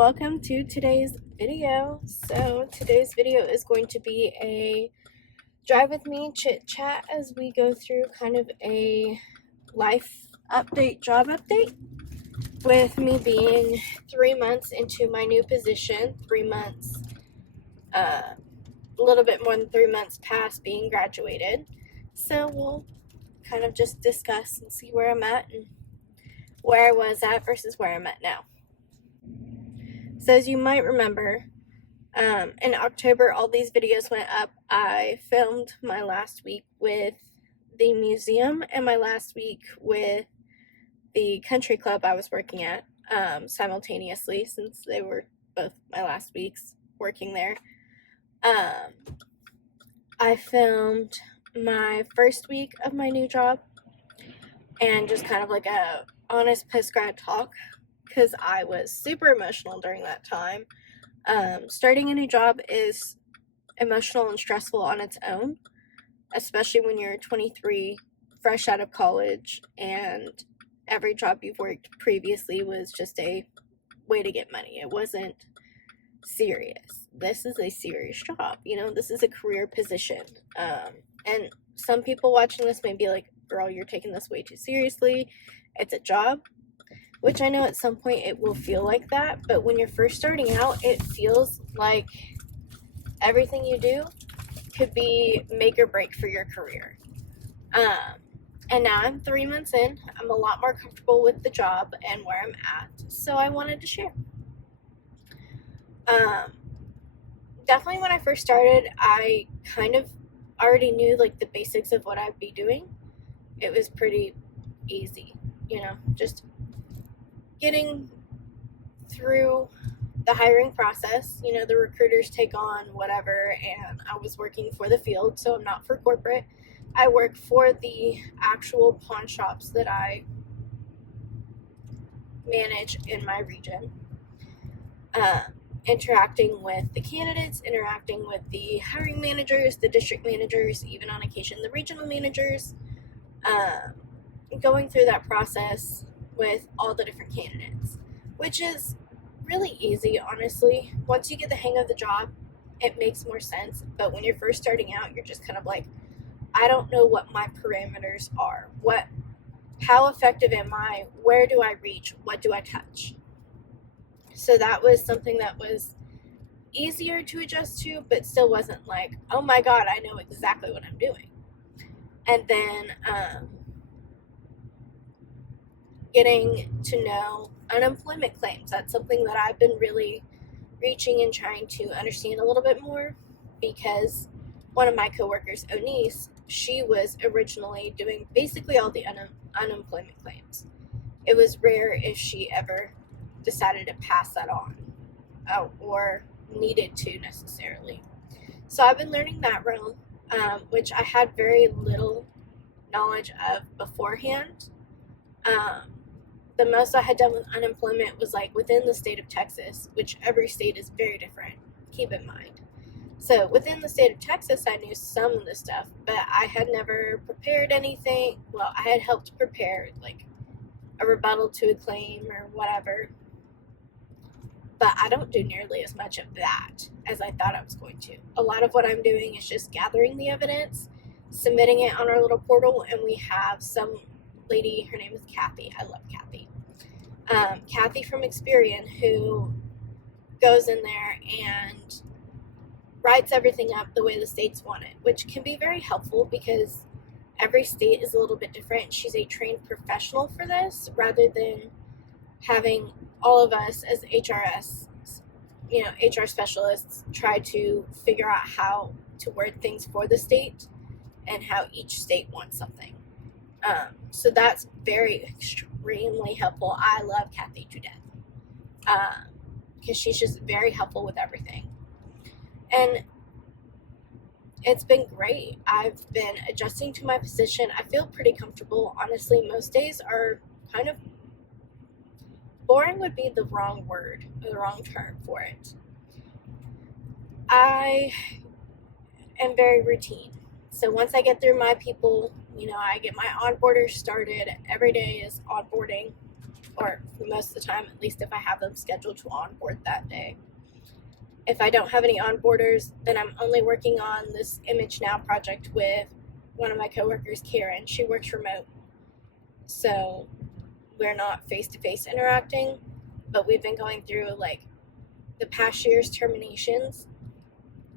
welcome to today's video. So today's video is going to be a drive with me chit chat as we go through kind of a life update, job update, with me being 3 months into my new position, 3 months, a little bit more than 3 months past being graduated. So we'll kind of just discuss and see where I'm at and where I was at versus where I'm at now. So as you might remember, in October, all these videos went up. I filmed my last week with the museum and my last week with the country club I was working at simultaneously, since they were both my last weeks working there. I filmed my first week of my new job and just kind of like a honest post-grad talk, because I was super emotional during that time. Starting a new job is emotional and stressful on its own, especially when you're 23, fresh out of college, and every job you've worked previously was just a way to get money. It wasn't serious. This is a serious job. This is a career position. And some people watching this may be like, girl, you're taking this way too seriously. It's a job. Which I know at some point it will feel like that, but when you're first starting out, it feels like everything you do could be make or break for your career. And now I'm 3 months in. I'm a lot more comfortable with the job and where I'm at, so I wanted to share. Definitely when I first started, I kind of already knew like the basics of what I'd be doing. It was pretty easy, just getting through the hiring process. The recruiters take on whatever, and I was working for the field, so I'm not for corporate. I work for the actual pawn shops that I manage in my region. Interacting with the candidates, interacting with the hiring managers, the district managers, even on occasion the regional managers, going through that process with all the different candidates, which is really easy, honestly. Once you get the hang of the job, it makes more sense. But when you're first starting out, you're just kind of like, I don't know what my parameters are. How effective am I? Where do I reach? What do I touch? So that was something that was easier to adjust to, but still wasn't like, oh my God, I know exactly what I'm doing. And then getting to know unemployment claims. That's something that I've been really reaching and trying to understand a little bit more, because one of my coworkers, Onise, she was originally doing basically all the unemployment claims. It was rare if she ever decided to pass that on or needed to necessarily. So I've been learning that realm, which I had very little knowledge of beforehand. The most I had done with unemployment was like within the state of Texas, which every state is very different, keep in mind. So within the state of Texas, I knew some of the stuff, but I had never prepared anything. Well, I had helped prepare like a rebuttal to a claim or whatever, but I don't do nearly as much of that as I thought I was going to. A lot of what I'm doing is just gathering the evidence, submitting it on our little portal, and we have some lady, her name is Kathy. I love Kathy. Kathy from Experian, who goes in there and writes everything up the way the states want it, which can be very helpful because every state is a little bit different. She's a trained professional for this, rather than having all of us as HR specialists try to figure out how to word things for the state and how each state wants something. So that's very extremely helpful. I love Kathy to death, because she's just very helpful with everything. And it's been great. I've been adjusting to my position. I feel pretty comfortable. Honestly, most days are kind of boring, would be the wrong word, or the wrong term for it. I am very routine. So once I get through my people, I get my onboarders started. Every day is onboarding or most of the time, at least if I have them scheduled to onboard that day. If I don't have any onboarders, then I'm only working on this Image Now project with one of my coworkers, Karen. She works remote, so we're not face-to-face interacting, but we've been going through like the past year's terminations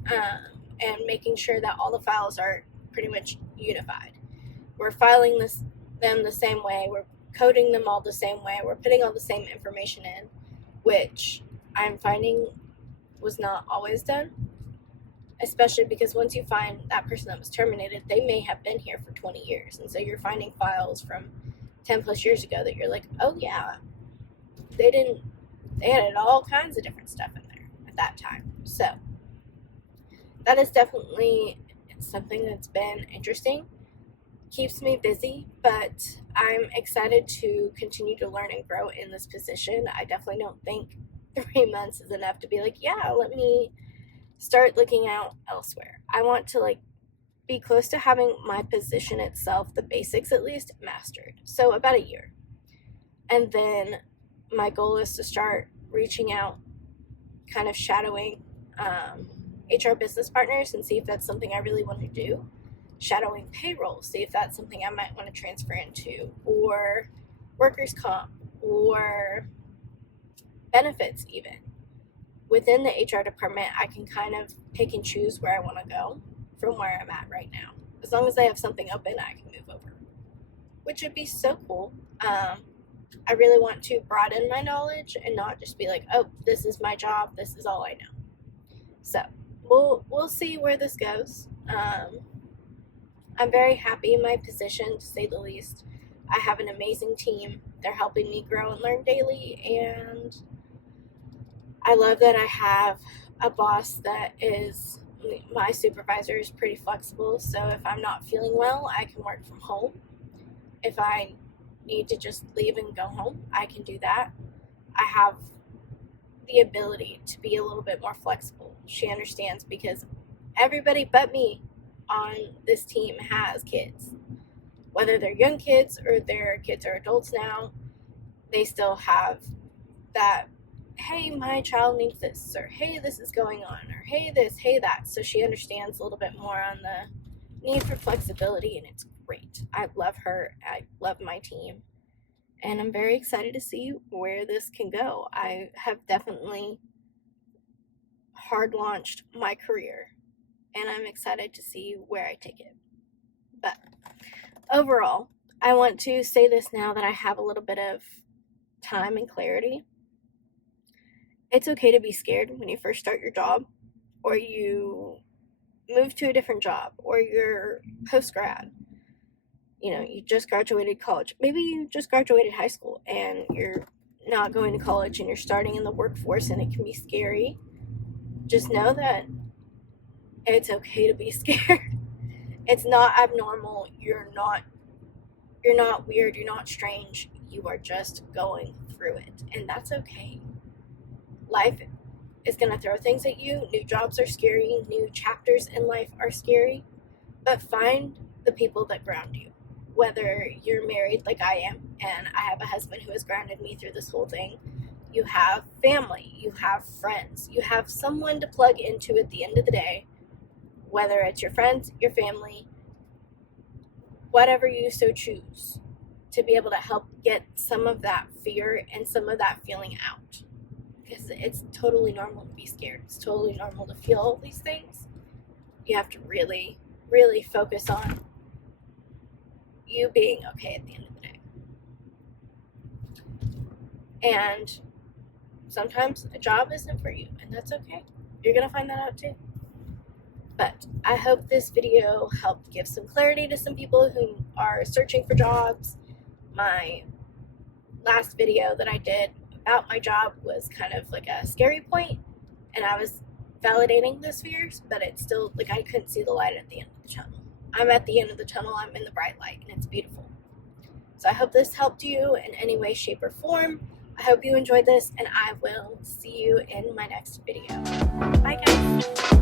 and making sure that all the files are pretty much unified. We're filing them the same way, we're coding them all the same way, we're putting all the same information in, which I'm finding was not always done, especially because once you find that person that was terminated, they may have been here for 20 years, and so you're finding files from 10 plus years ago that you're like, oh yeah, they had all kinds of different stuff in there at that time. So that is definitely something that's been interesting, keeps me busy, but I'm excited to continue to learn and grow in this position. I definitely don't think 3 months is enough to be like, yeah, let me start looking out elsewhere. I want to be close to having my position itself, the basics at least, mastered. So about a year. And then my goal is to start reaching out, kind of shadowing HR business partners and see if that's something I really want to do. Shadowing payroll, see if that's something I might want to transfer into, or workers' comp, or benefits even. Within the HR department, I can kind of pick and choose where I want to go from where I'm at right now. As long as I have something open, I can move over, which would be so cool. I really want to broaden my knowledge and not just be like, oh, this is my job, this is all I know. So we'll see where this goes. I'm very happy in my position, to say the least. I have an amazing team. They're helping me grow and learn daily, and I love that I have a boss that is, my supervisor is pretty flexible, so if I'm not feeling well, I can work from home. If I need to just leave and go home, I can do that. I have the ability to be a little bit more flexible. She understands, because everybody but me on this team has kids. Whether they're young kids or their kids are adults now, they still have that, hey, my child needs this, or hey, this is going on, or hey, this, hey, that. So she understands a little bit more on the need for flexibility, and it's great. I love her. I love my team. And I'm very excited to see where this can go. I have definitely hard launched my career, and I'm excited to see where I take it. But overall, I want to say this now that I have a little bit of time and clarity. It's okay to be scared when you first start your job, or you move to a different job, or you're post-grad. You just graduated college. Maybe you just graduated high school and you're not going to college and you're starting in the workforce, and it can be scary. Just know that it's okay to be scared. It's not abnormal. You're not weird. You're not strange. You are just going through it, and that's okay. Life is going to throw things at you. New jobs are scary. New chapters in life are scary. But find the people that ground you. Whether you're married like I am, and I have a husband who has grounded me through this whole thing. You have family. You have friends. You have someone to plug into at the end of the day. Whether it's your friends, your family, whatever you so choose, to be able to help get some of that fear and some of that feeling out. Because it's totally normal to be scared. It's totally normal to feel all these things. You have to really, really focus on you being okay at the end of the day. And sometimes a job isn't for you, and that's okay. You're going to find that out too. But I hope this video helped give some clarity to some people who are searching for jobs. My last video that I did about my job was kind of like a scary point, and I was validating those fears, but it's still I couldn't see the light at the end of the tunnel. I'm at the end of the tunnel. I'm in the bright light, and it's beautiful. So I hope this helped you in any way, shape, or form. I hope you enjoyed this, and I will see you in my next video. Bye, guys.